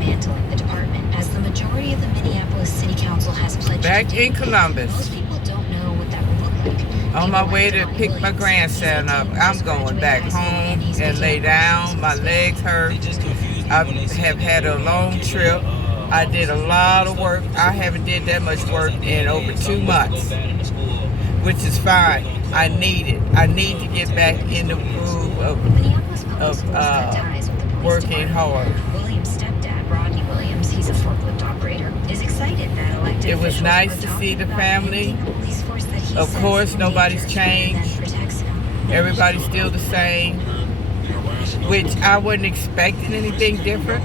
dismantling the department as the majority of the Minneapolis City Council has pledged Back to do. in Columbus. Most people don't know what that would look like. On my way to pick my grandson up, I'm going back home and lay down. My legs hurt. I have had a long trip. I did a lot of work. I haven't did that much work in over 2 months, which is fine. I need it. I need to get back in the groove of working hard. Williams' stepdad, Rodney Williams, he's a forklift operator, is excited that elected It was officials nice are to see the talking about family. building a police force that he Of says course, is nobody's major changed. and protects him. Everybody's still the same, which I wasn't expecting anything different.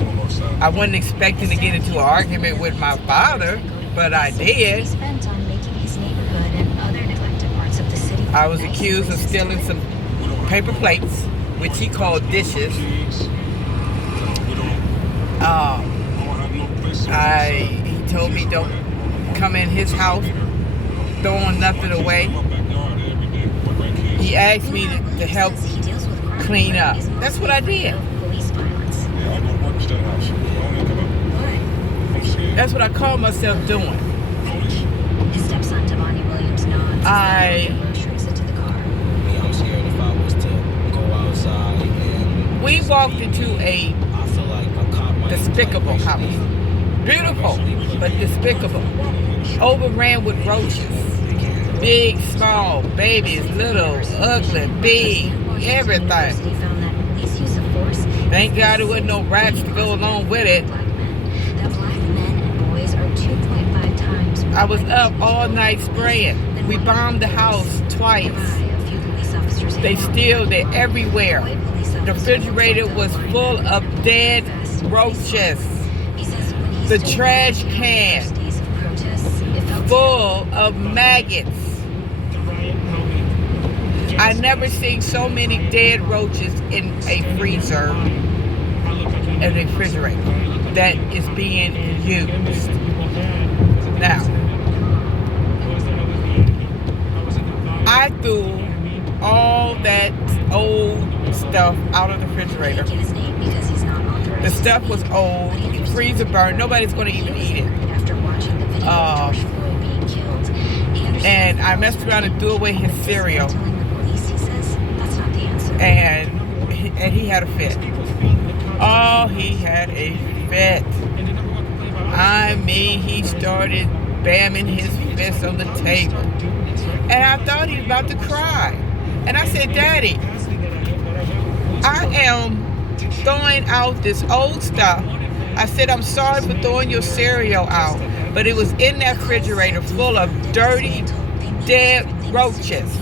I wasn't expecting to get into an argument with my father, but I did. Spent on making his neighborhood and other neglected parts of the city. I was accused of stealing some paper plates, which he called dishes. He told me don't come in his house throwing nothing away. He asked me to help clean up. That's what I did. Police violence. That's what I call myself doing. His stepson, Devontae Williams, nods. Groceries into the car. Me, I'm scared if I was to go outside and We walked into a I feel like a cop might despicable house. Beautiful, but despicable. Overran with roaches. Big, small, babies, little, ugly, big, everything. He found that police use of force. Thank God there wasn't no rats to go along with it. Black men. That black men and boys are 2.5 times more I was likely up to be all killed night spraying. We bombed the house twice. A few police officers They still, they're everywhere. The refrigerator was full of dead roaches. The trash can full of maggots. I never seen so many dead roaches in a freezer and a refrigerator that is being used. Now, I threw all that old stuff out of the refrigerator. The stuff was old, freezer burned. Nobody's going to even eat it. And I messed around and threw away his cereal. And he had a fit. Oh, he had a fit. I mean, he started bamming his fist on the table. And I thought he was about to cry. And I said, Daddy, I am throwing out this old stuff. I said, I'm sorry for throwing your cereal out, but it was in that refrigerator full of dirty, dead roaches.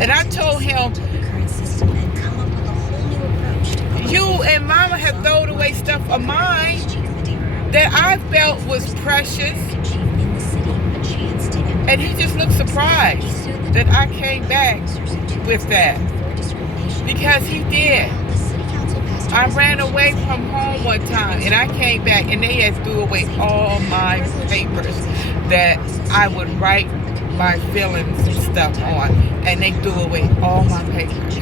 And I told him, you and Mama have thrown away stuff of mine that I felt was precious. And he just looked surprised that I came back with that. Because he did. I ran away from home one time and I came back and they had threw away all my papers that I would write my feelings and stuff on, and they threw away all my papers.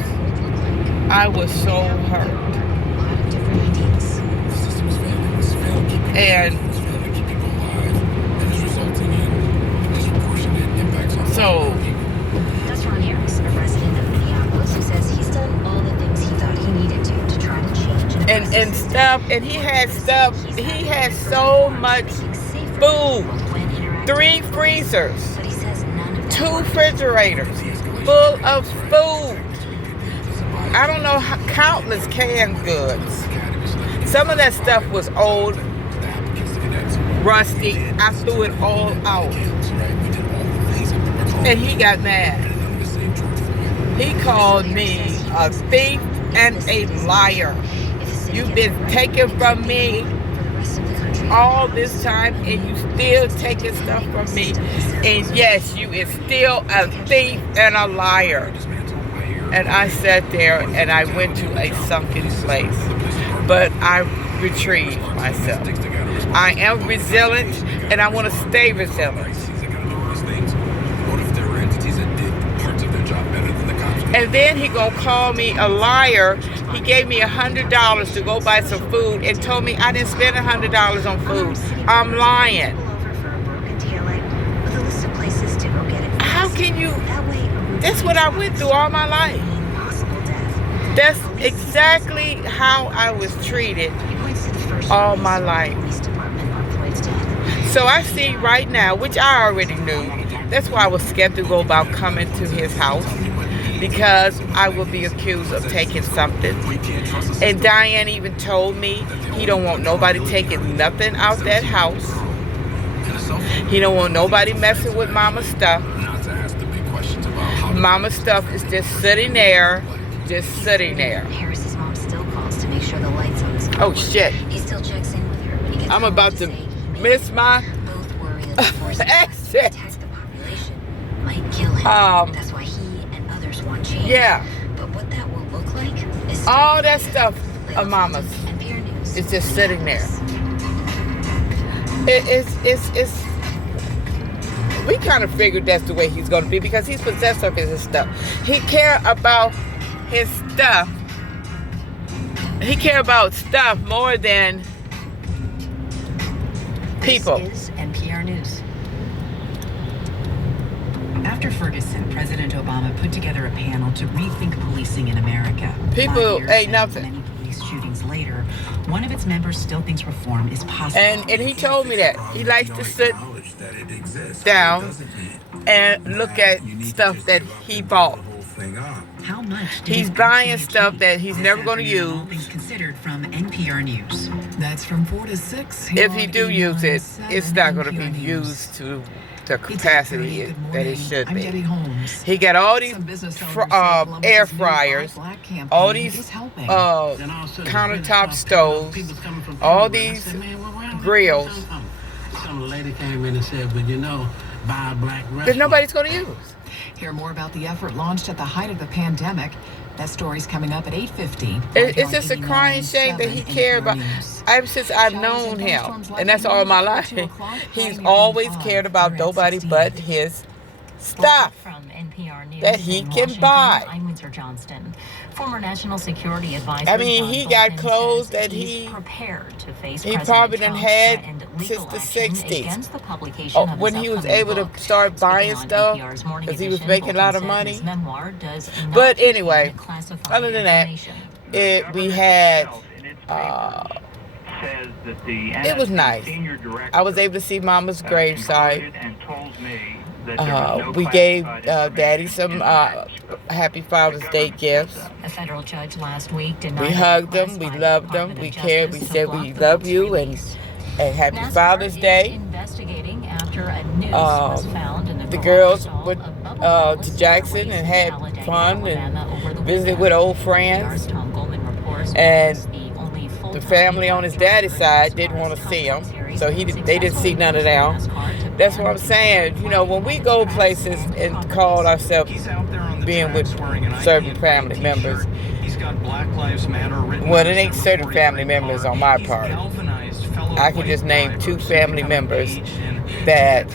I was so hurt. And so that's Ron Harris, a resident of Minneapolis, who says he's done all the things he thought he needed to try to change. And stuff, and he had so much food. 3 freezers, 2 refrigerators full of food. I don't know, countless canned goods. Some of that stuff was old, rusty. I threw it all out. And he got mad. He called me a thief and a liar. You've been taken from me all this time and you still taking stuff from me. And yes, you is still a thief and a liar. And I sat there and I went to a sunken place. But I retrieved myself. I am resilient and I want to stay resilient. And then he gonna call me a liar. He gave me $100 to go buy some food and told me I didn't spend $100 on food. I'm lying. How can you? That's what I went through all my life. That's exactly how I was treated all my life. So I see right now, which I already knew. That's why I was skeptical about coming to his house, because I would be accused of taking something. And Diane even told me he don't want nobody taking nothing out that house. He don't want nobody messing with Mama's stuff. Mama's stuff is just sitting there, Harris's mom still calls to make sure the lights on his car. Oh shit! He still checks in with her when he gets I'm home about to say he may miss my both worry that the forces exit. attack the population might kill him. That's why he and others want change. Yeah. But what that will look like is All that stuff of Mama's NPR News. is just sitting there. It's we kind of figured that's the way he's going to be, because he's possessed of his stuff. He care about his stuff. He care about stuff more than people. This is NPR News. After Ferguson, President Obama put together a panel to rethink policing in America. People 5 years ain't and nothing. Many police shootings later, one of its members still thinks reform is possible. And he told me that. He likes to sit down and look at stuff that he bought. How much He's buying stuff that he's never going to use. All things considered from NPR News. That's from 4 to 6. If he do use it, it's not going to be used to the capacity that it should I'm Debbie be. Holmes. He got all these Some business owners say Columbus's air new fryers, Buy Black campaign all these is helping. countertop stoves, all these grills Some lady came in and said, but buy a black that restaurant. nobody's going to use. Hear more about the effort launched at the height of the pandemic. That story's coming up at 8:50. It's just a crying shame that he cared about. Ever since I've known him, and that's all my life, he's always cared about nobody but his stuff From NPR News that he in can Washington, buy. I'm Windsor Johnston. Former National Security Advisor I mean, John he got Bolton clothes says that he's he prepared to face he President probably done Trump's had threatened since legal the action 60s. against the publication Oh, of his when he was upcoming able to book. start Speaking buying on stuff, NPR's Morning because he was Edition, making a lot of Bolton said money. his memoir does not But contain anyway, classified other than that, information. we had it was nice. I was able to see Mama's gravesite. We gave Daddy some Happy Father's Day gifts. A federal judge last week denied We a hugged request them, we by the loved them, Department we of cared, we Justice to said block we the love book's you, release. and Happy NASCAR Father's is Day. investigating after a noose was found in the garage girls stall went of Bubba Wallace to Jackson Race and in had Talladega, fun Alabama, over the visited weekend. with old NPR's friends. Tom Goldman reports And Wallace, the only full-time The family on his daddy's driver side in didn't want to NASCAR's see him, series so they didn't see none of them. NASCAR to That's ban what I'm saying. You know, when we go places and call ourselves being with certain family members, well, it ain't certain family members on my part. I can just name 2 family members that,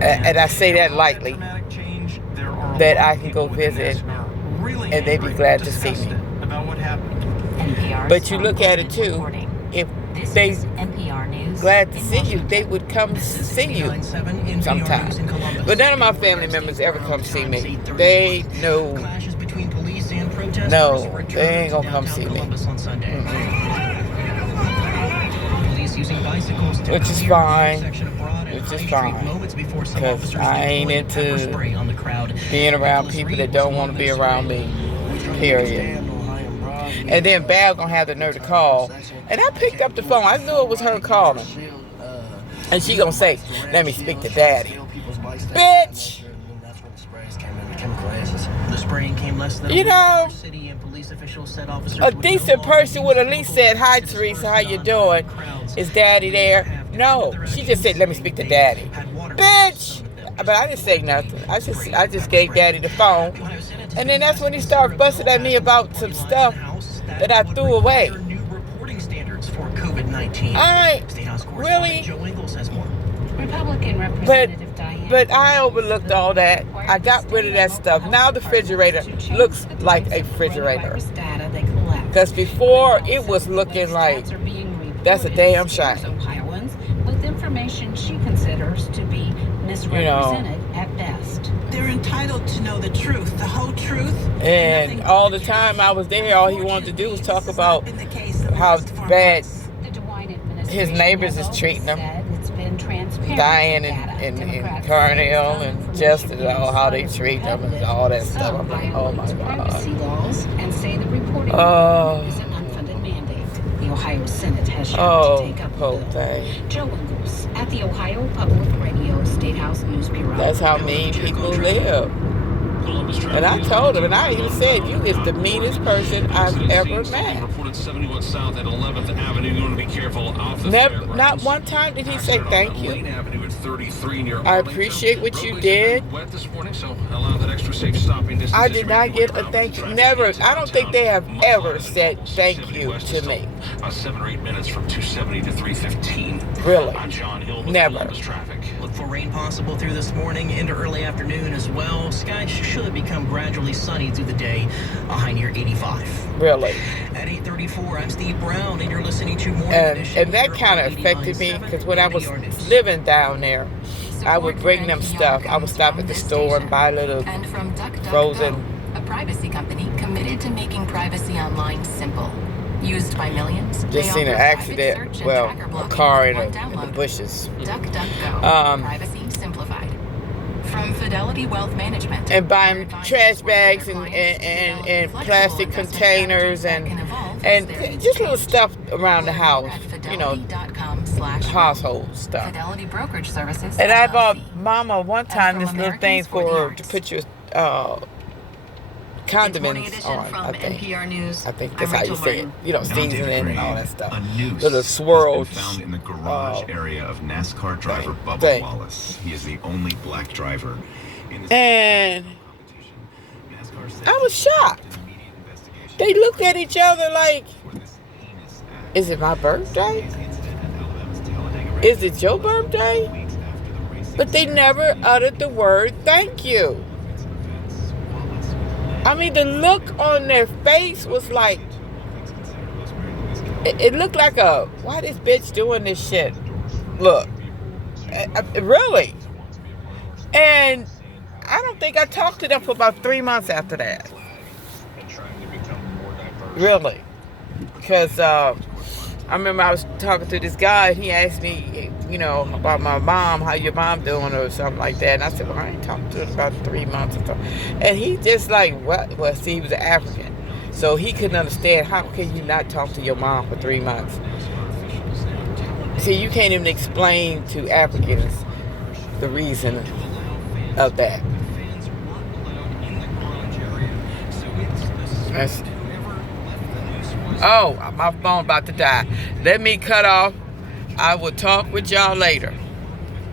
and I say that lightly, that I can go visit and they'd be glad to see me. NPR's But you Tom look at it Goldman too, reporting. if This they is NPR News glad to in see you, Washington. they would come see you sometimes. But none of my family members ever come see me. They know, no, they ain't gonna come see me. Which is fine. Which is fine. Because I ain't into being around people that don't want to be around me. Period. And then Val gonna have the nerve to call. And I picked up the phone. I knew it was her calling. And she gonna say, let me speak to Daddy. Bitch! The spraying came less than You know, city and police officials said officers a decent person would at least said, hi Teresa, how you doing? Is Daddy there? No. She just said, let me speak to Daddy. Bitch! But I didn't say nothing. I just gave Daddy the phone. And then that's when he started busting at me about some stuff that I threw away. I really, Republican Representative Diane But I overlooked all that. I got rid of that stuff. Now the refrigerator looks like a refrigerator. Because before it was looking like that's a damn shame. With information she considers to be misrepresented at best. They're entitled to know the truth, the whole truth. And all the time I was there, all he wanted to do was talk about how bad his neighbors is treating him. Diane and Carnell and Justin, how they treat them and all that stuff. I'm like, oh my God. And say the reporting is an unfunded mandate. The Ohio Senate has shot to take up the bill. Joe Ingles at the Ohio Public Radio State House News Bureau. That's how mean people live. And I told him, and I even said, you is the meanest person I've ever met. Reported 71 South at 11th Avenue. You want to be careful off the Never, not one time did he say thank you. I appreciate what you did. I did not get a thank you. Never. I don't think they have ever said thank you to me. 7 or 8 minutes from 270 to 315. Really? I'm John Hill with Never. Columbus Traffic. Look for rain possible through this morning into early afternoon as well. Skies should become gradually sunny through the day, a high near 85. Really? At 8:34, I'm Steve Brown, and you're listening to Morning Edition. And that kind of affected me because when I was living down there, I would bring them stuff. I would stop at the store and buy little frozen. A privacy company committed to making privacy online simple. Used by millions. Just seen an accident. Well, a car in the bushes. DuckDuckGo. Privacy simplified. From Fidelity Wealth Management. And buying trash bags and plastic containers and just little stuff around the house. You know, household stuff. Fidelity Brokerage Services. And I bought Mama one time this little thing for her to put your condiments on, I think. I think that's how you say it. You know, seasoning and all that stuff. Little swirls. Found in the garage area of NASCAR driver Bubba Wallace. He is the only black driver in this and I was shocked. They looked at each other like, is it my birthday? Is it your birthday? But they never uttered the word thank you. I mean, the look on their face was like, it looked like why this bitch doing this shit? Look, really. And I don't think I talked to them for about 3 months after that. Really. Because I remember I was talking to this guy, and he asked me, you know, about my mom, how your mom doing or something like that. And I said, well, I ain't talked to her about 3 months or so. And he just like, what? Well, see, he was an African. So he couldn't understand, how can you not talk to your mom for 3 months? See, you can't even explain to Africans the reason of that. Oh, my phone about to die. Let me cut off. I will talk with y'all later.